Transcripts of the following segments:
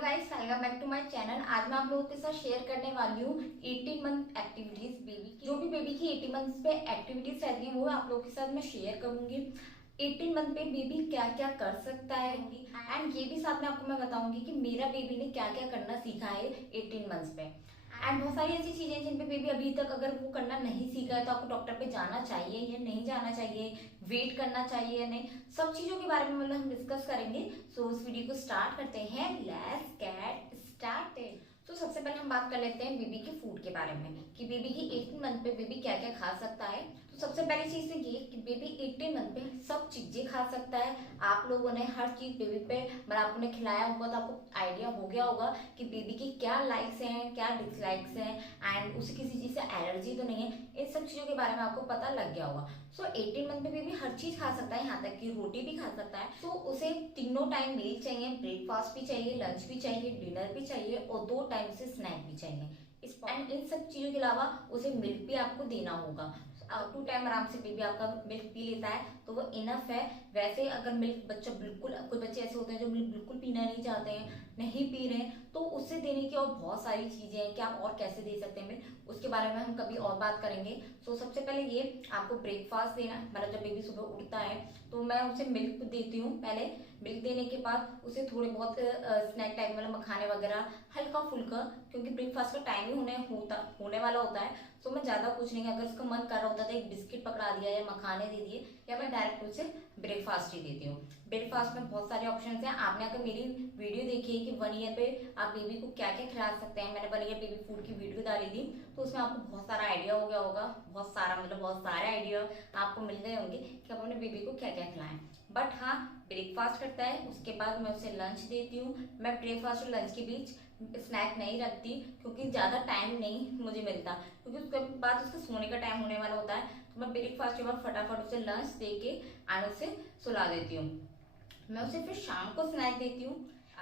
Guys, welcome back to my channel. आज मैं आप लोगों के साथ शेयर करने वाली हूँ 18 मंथ एक्टिविटीज बेबी की। जो भी बेबी की 18 मंथ्स पे एक्टिविटीज रहती हैं वो आप लोगों के साथ मैं शेयर करूंगी। 18 मंथ पे बेबी क्या क्या कर सकता है एंड ये भी साथ में आपको मैं बताऊंगी कि मेरा बेबी ने क्या क्या करना सीखा है 18 मंथ्स पे। एंड बहुत सारी ऐसी चीजें जिन पे बेबी अभी तक अगर वो करना नहीं सीखा है तो आपको डॉक्टर पे जाना चाहिए या नहीं जाना चाहिए, वेट करना चाहिए या नहीं, सब चीजों के बारे में मतलब हम डिस्कस करेंगे। सो उस वीडियो को स्टार्ट करते हैं। Let's get started. तो सबसे पहले हम बात कर लेते हैं बेबी के फूड के बारे में कि बेबी की 18 मंथ पे बेबी क्या क्या खा सकता है। तो सबसे पहली चीज तो ये कि बेबी 18 मंथ पे सब चीजें खा सकता है। आप लोगों ने हर चीज बेबी पे मतलब आपने खिलाया होगा तो आपको आइडिया हो गया होगा कि बेबी की क्या लाइक्स हैं, क्या डिसलाइक्स हैं एंड उसे किसी चीज से एलर्जी तो नहीं है। इन सब चीजों के बारे में आपको पता लग गया होगा। सो 18 मंथ में बेबी हर चीज खा सकता है, यहाँ तक कि रोटी भी खा सकता है। सो उसे तीनों टाइम मील चाहिए, ब्रेकफास्ट भी चाहिए, लंच भी चाहिए, डिनर भी चाहिए और 2 टाइम से स्नैक भी चाहिए। एंड इन सब चीजों के अलावा उसे मिल्क भी आपको देना होगा। 2 टाइम आराम से बेबी आपका मिल्क पी लेता है तो वो इनफ है। वैसे अगर मिल्क बच्चा बिल्कुल, कोई बच्चे ऐसे होते हैं जो मिल्क बिल्कुल पीना नहीं चाहते हैं, नहीं पी रहे हैं, तो उससे देने की और बहुत सारी चीजें हैं कि आप और कैसे दे सकते हैं मिल्क, उसके बारे में हम कभी और बात करेंगे। सो सबसे पहले ये आपको ब्रेकफास्ट देना, मतलब जब बेबी सुबह उठता है तो मैं उसे मिल्क देती हूँ पहले। मिल्क देने के बाद उसे थोड़े बहुत स्नैक टाइप मतलब मखाने वगैरह हल्का फुल्का, क्योंकि ब्रेकफास्ट का टाइम ही होने वाला होता है। तो मैं ज्यादा कुछ नहीं, अगर उसका मन कर रहा होता है तो एक बिस्किट पकड़ा दिया या मखाने दे दिए, या मैं डायरेक्ट उसे ब्रेकफास्ट ही देती हूँ। ब्रेकफास्ट में बहुत सारे ऑप्शन हैं। आपने अगर मेरी वीडियो देखी है कि 1 ईयर पे आप बेबी को क्या क्या खिला सकते हैं, मैंने 1 ईयर बेबी फूड की वीडियो डाली थी, तो उसमें आपको बहुत सारा आइडिया हो गया होगा। बहुत सारा मतलब बहुत सारे आइडिया आपको मिल गए होंगे कि आप अपने बेबी को क्या क्या खिलाएं। बट हाँ, ब्रेकफास्ट करता है, उसके बाद मैं उसे लंच देती हूँ। मैं ब्रेकफास्ट और लंच के बीच स्नैक नहीं रखती क्योंकि ज्यादा टाइम नहीं मुझे मिलता, क्योंकि उसके बाद उसका सोने का टाइम होने वाला होता है। तो मैं ब्रेकफास्ट के बाद फटाफट उसे लंच दे के एंड उसे सुला देती हूँ। मैं उसे फिर शाम को स्नैक देती हूँ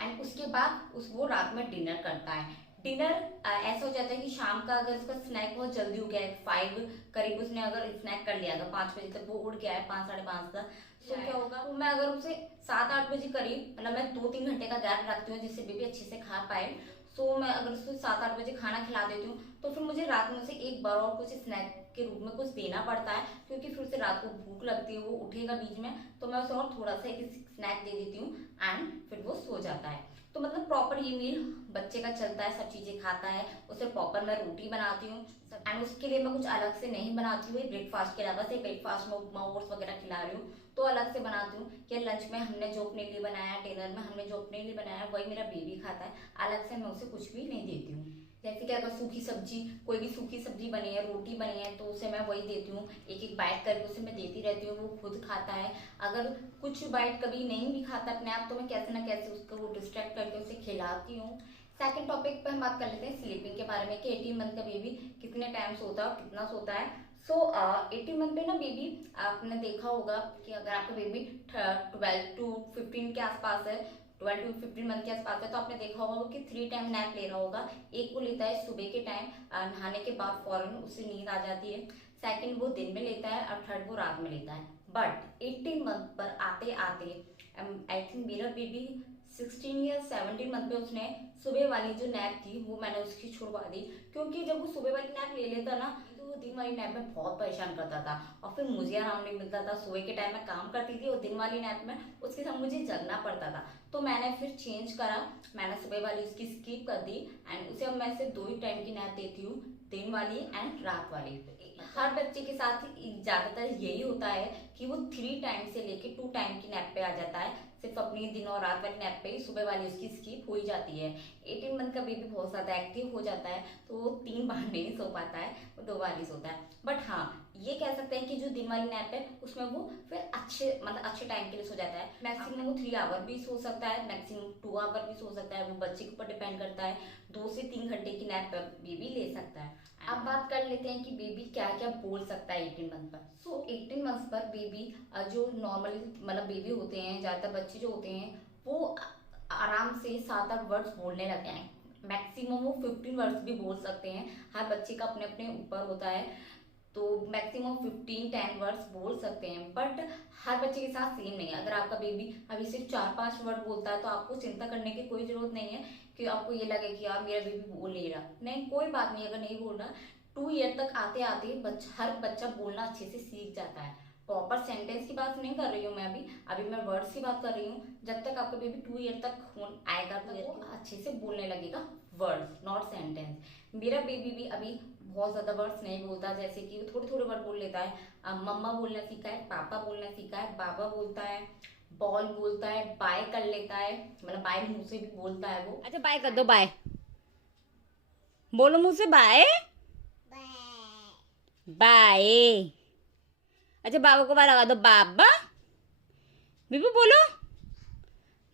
एंड उसके बाद वो रात में डिनर करता है। डिनर ऐसा हो जाता है कि शाम का अगर उसका स्नैक बहुत जल्दी हो गया है, 5 करीब उसने अगर स्नैक कर लिया, अगर 5 बजे तक वो उठ गया है, 5 साढ़े 5 तक, तो क्या होगा, तो मैं अगर उसे 7-8 बजे करीब, मतलब मैं 2-3 घंटे का गैप रखती हूँ जिससे बेबी अच्छे से खा पाए। सो मैं अगर उसको 7-8 बजे खाना खिला देती हूँ तो फिर मुझे रात में उसे एक बार और कुछ स्नैक के रूप में कुछ देना पड़ता है, क्योंकि फिर उसे रात को भूख लगती है, वो उठेगा बीच में, तो मैं उसे और थोड़ा सा एक स्नैक दे देती हूँ एंड फिर वो सो जाता है। तो मतलब प्रॉपर ये मील बच्चे का चलता है, सब चीजें खाता है। उसे प्रॉपर मैं रोटी बनाती हूँ एंड उसके लिए मैं कुछ अलग से नहीं बनाती हूँ ब्रेकफास्ट के अलावा। से ब्रेकफास्ट में उपमा ओट्स वगैरह खिला रही हूँ तो अलग से बनाती हूँ, या लंच में हमने जो अपने लिए बनाया, डिनर में हमने जो अपने लिए बनाया वही मेरा बेबी खाता है। अलग से मैं उसे कुछ भी नहीं देती हूँ। जैसे कि अगर सूखी सब्जी, कोई भी सूखी सब्जी बनी है, रोटी बनी है, तो उसे मैं वही देती हूँ, एक एक बाइट करके उसे मैं देती रहती हूँ, वो खुद खाता है। अगर कुछ बाइट कभी नहीं भी खाता अपने आप तो मैं कैसे ना कैसे उसको वो डिस्ट्रैक्ट करके उसे खिलाती हूँ। सेकंड टॉपिक पे हम बात कर लेते हैं स्लीपिंग के बारे में कि 18 मंथ का बेबी कितने टाइम सोता है और कितना सोता है। सो 18 मंथ पे ना बेबी, आपने देखा होगा कि अगर आपका बेबी 12 to 15 के आसपास है, 12 to 15 मंथ के आसपास है, तो आपने देखा होगा कि 3 टाइम नैप ले रहा होगा। एक वो लेता है सुबह के टाइम, नहाने के बाद फौरन उसे नींद आ जाती है। सेकंड वो दिन में लेता है और थर्ड वो रात में लेता है। बट 18 मंथ पर आते आते आई थिंक मेरा बेबी 16 या 17 मंथ पे उसने सुबह वाली जो नैप थी वो मैंने उसकी छुड़वा दी, क्योंकि जब वो सुबह वाली नैप ले लेता ना तो वो दिन वाली नैप में बहुत परेशान करता था और फिर मुझे आराम नहीं मिलता था। सुबह के टाइम में काम करती थी और दिन वाली नैप में उसके साथ मुझे जगना पड़ता था। तो मैंने फिर चेंज करा, मैंने सुबह वाली उसकी स्किप कर दी एंड उसे अब मैं सिर्फ 2 ही टाइम की नैप देती हूँ, दिन वाली एंड रात वाली। हर बच्चे के साथ ज्यादातर यही होता है कि वो 3 टाइम से लेके 2 टाइम की नैप पे आ जाता है, सिर्फ अपनी दिन और रात वाली नैप पे ही सुबह वाली उसकी स्किप हो ही जाती है। 18 मंथ का बेबी बहुत ज्यादा एक्टिव हो जाता है तो वो 3 बार नहीं सो पाता है, वो 2 बार ही सोता है। बट हाँ, ये कह सकते हैं कि जो दिन वाली नैप है उसमें वो फिर अच्छे टाइम के लिए सो जाता है। मैक्सिमम वो 3 आवर भी सो सकता है, मैक्सिमम 2 आवर भी सो सकता है, वो बच्चे के ऊपर डिपेंड करता है। 2 से 3 घंटे की नैप बेबी ले सकता है। अब बात कर लेते हैं कि बेबी क्या क्या बोल सकता है 18 मंथ पर। सो 18 मंथ पर बेबी, जो नॉर्मली मतलब बेबी होते हैं, ज्यादातर बच्चे जो होते हैं वो आराम से 7-8 वर्ड्स बोलने लगते हैं। मैक्सिमम वो 15 वर्ड्स भी बोल सकते हैं। हर बच्चे का अपने अपने ऊपर होता है। तो मैक्सिमम 15-10 वर्ड्स बोल सकते हैं, बट हर बच्चे के साथ सेम नहीं है। अगर आपका बेबी अभी सिर्फ 4-5 वर्ड बोलता है तो आपको चिंता करने की कोई जरूरत नहीं है कि आपको ये लगे कि यार मेरा बेबी बोल नहीं रहा। नहीं, कोई बात नहीं, अगर नहीं बोल रहा 2 ईयर तक आते आते हर बच्चा बोलना अच्छे से सीख जाता है। प्रॉपर सेंटेंस की बात नहीं कर रही हूँ मैं अभी मैं वर्ड्स की बात कर रही हूँ। जब तक आपका बेबी 2 ईयर तक आएगा तो वो अच्छे से बोलने लगेगा वर्ड्स, नॉट सेंटेंस। मेरा बेबी भी अभी बहुत ज्यादा वर्ड्स नहीं बोलता, जैसे कि वो थोड़े थोड़े वर्ड बोल लेता है। मम्मा बोलना सीखा है, पापा बोलना सीखा है, बाबा बोलता है, बॉल बोलता है, बाय कर लेता है, मतलब बाय मुंह से भी बोलता है वो। अच्छा बाय कर दो, बाय बोलो मुझसे, बाय बाय। अच्छा बाबा को बाय लगा दो, बाबा। बीबू बोलो,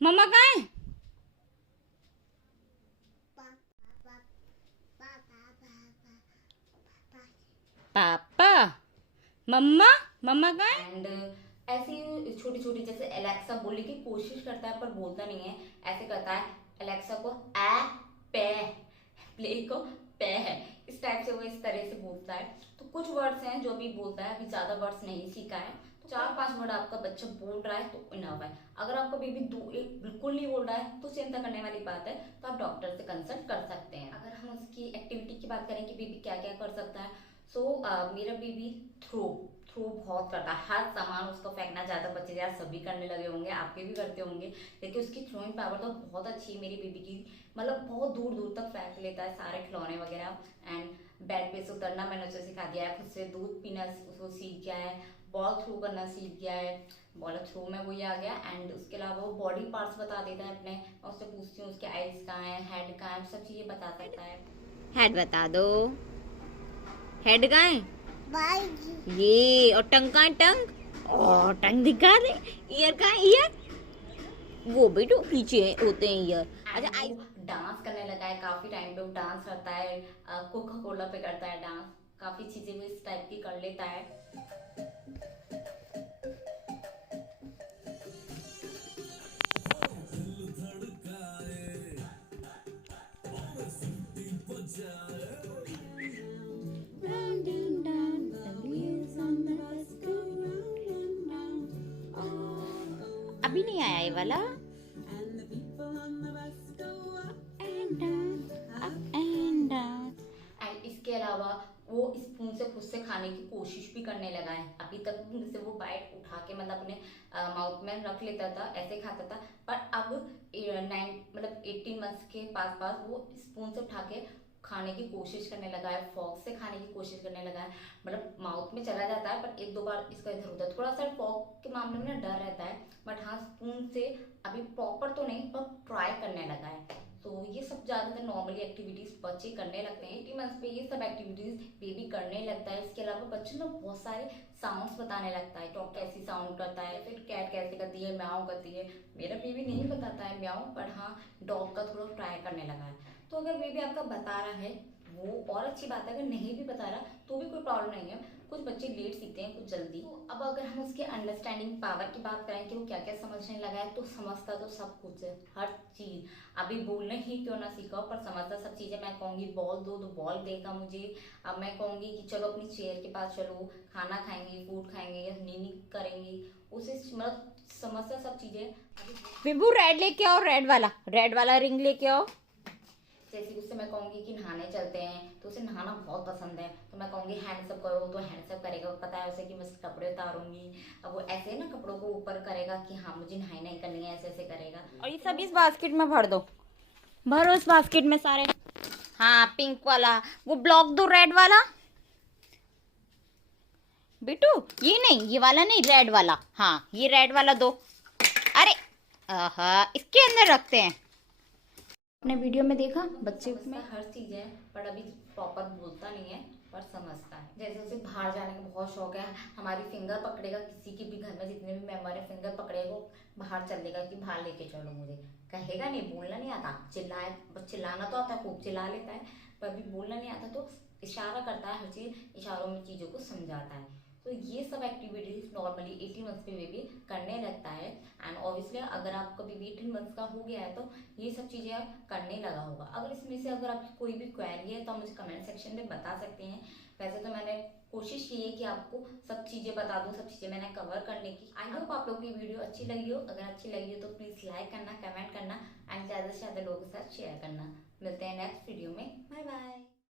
मम्मा कहाँ है? पापा। मम्मा, मम्मा कहाँ है? एंड ऐसी छोटी छोटी जैसे एलेक्सा बोलने की कोशिश करता है पर बोलता नहीं है। ऐसे करता है, एलेक्सा को ए पे, प्ले को पे है, इस टाइप से वो इस तरह से बोलता है। तो कुछ वर्ड्स हैं जो भी बोलता है, अभी ज्यादा वर्ड्स नहीं सीखा है। तो 4-5 वर्ड आपका बच्चा बोल रहा है तो इनफ है। अगर आपका बेबी 2-1 बिल्कुल नहीं बोल रहा है तो चिंता करने वाली बात है, तो आप डॉक्टर से कंसल्ट कर सकते हैं। अगर हम उसकी एक्टिविटी की बात करें कि बेबी क्या क्या कर सकता है, सो मेरा बेबी थ्रो थ्रो बहुत करता है। हर सामान उसको फेंकना चाहता है। बच्चे यार सभी करने लगे होंगे, आपके भी करते होंगे, लेकिन उसकी थ्रोइंग पावर तो बहुत अच्छी है मेरी बेबी की। मतलब बहुत दूर दूर तक फेंक लेता है सारे खिलौने वगैरह। एंड बेड पे से उतरना मैंने उसे सिखा दिया है, खुद से दूध पीना उसको सीख गया है, बॉल थ्रो करना सीख गया है, बॉल थ्रो में वही आ गया। एंड उसके अलावा वो बॉडी पार्ट्स बता देता है अपने। मैं उससे पूछती हूँ उसके आइज कहाँ है, हेड कहाँ है, सब चीजें बता सकता है। हेड बता दो, हेड कहाँ है? ये और टंग कहाँ है? टंग, और टंग दिखा दे। ईयर कहाँ है? ईयर वो भी तो पीछे होते हैं ईयर। अच्छा आई डांस करने लगा है, काफी टाइम पे वो डांस करता है, कोका कोला पे करता है डांस, काफी चीजें वो इस टाइप की कर लेता है। अभी नहीं आया ये वाला। एंड इसके अलावा वो स्पून से खुद से खाने की कोशिश भी करने लगा है। अभी तक से वो बाइट उठा के मतलब अपने माउथ में रख लेता था, ऐसे खाता था। पर अब 18 मंथ्स के पास पास वो स्पून से उठा के खाने की कोशिश करने लगा है, फॉक से खाने की कोशिश करने लगा है। मतलब माउथ में चला जाता है पर 1-2 बार इसका इधर उधर, थोड़ा सा फॉक के मामले में डर रहता है। बट हाँ, स्पून से अभी प्रॉपर तो नहीं पर ट्राई करने लगा है। तो ये सब ज्यादातर नॉर्मली एक्टिविटीज बच्चे करने लगते हैं 18 मंथ्स पे, ये सब एक्टिविटीज बेबी करने लगता है। इसके अलावा बच्चों में बहुत सारे साउंड्स बताने लगता है, डॉग कैसी साउंड करता है, फिर कैट कैसे करती है, म्याऊ करती है। मेरा बेबी नहीं बताता है म्याऊ, पर हाँ डॉग का थोड़ा ट्राई करने लगा है। तो अगर बेबी आपका बता रहा है वो और अच्छी बात है, अगर नहीं भी बता रहा तो भी कोई प्रॉब्लम नहीं है। कुछ बच्चे लेट सीखते हैं, कुछ जल्दी। तो अब अगर हम उसके अंडरस्टैंडिंग पावर की बात करें कि वो क्या क्या समझने लगा है, तो समझता तो सब कुछ है, हर चीज। अभी बोलने ही क्यों ना सीखा पर समझता सब चीजें। मैं कहूंगी बॉल दो तो बॉल देगा मुझे। अब मैं कहूंगी कि चलो अपनी चेयर के पास चलो, खाना खाएंगे, फूड खाएंगे या नीनी करेंगे, उसे मतलब समझता सब चीजें। बिबू रेड लेके आओ, रेड वाला रिंग लेके आओ। जैसे उससे मैं कहूंगी कि नहाने चलते हैं तो उसे नहाना बहुत पसंद है, तो मैं कहूंगी हैंड्सअप करो तो हैंड्सअप करेगा। पता है उसे कि मैं उसके कपड़े उतारूंगी, अब वो ऐसे ना कपड़ों को ऊपर करेगा कि हाँ मुझे नहाई नहीं करनी है, ऐसे ऐसे करेगा। और ये सब इस बास्केट में भर दो, भरो इस बास्केट में सारे। हाँ पिंक वाला वो ब्लॉक दो, रेड वाला। बिटू ये नहीं, ये वाला नहीं, रेड वाला। हाँ ये रेड वाला दो। अरे आहा, इसके अंदर रखते हैं। अपने वीडियो में देखा बच्चे में हर चीज है, पर अभी प्रॉपर बोलता नहीं है पर समझता है। जैसे उसे बाहर जाने का बहुत शौक है, हमारी फिंगर पकड़ेगा, किसी के भी घर में जितने भी मेंबर है फिंगर पकड़ेगा, वो बाहर चल देगा कि बाहर लेके चलो मुझे। कहेगा नहीं, बोलना नहीं आता, चिल्लाए, बस चिल्लाना तो आता है, खूब चिल्ला लेता है, पर अभी बोलना नहीं आता तो इशारा करता है, हर चीज इशारों में चीजों को समझाता है। तो ये सब एक्टिविटीज नॉर्मली 18 मंथ्स पे बेबी करने लगता है। एंड ऑब्वियसली अगर आपका बेबी 18 मंथ्स का हो गया है तो ये सब चीजें आप करने लगा होगा। अगर इसमें से अगर आपकी कोई भी क्वेरी है तो आप मुझे कमेंट सेक्शन में बता सकते हैं। वैसे तो मैंने कोशिश की है कि आपको सब चीज़ें बता दूँ, सब चीज़ें मैंने कवर करने की। आई होप आप लोग की वीडियो अच्छी लगी हो। अगर अच्छी लगी हो तो प्लीज़ लाइक करना, कमेंट करना एंड ज़्यादा से ज़्यादा लोगों के साथ शेयर करना। मिलते हैं नेक्स्ट वीडियो में।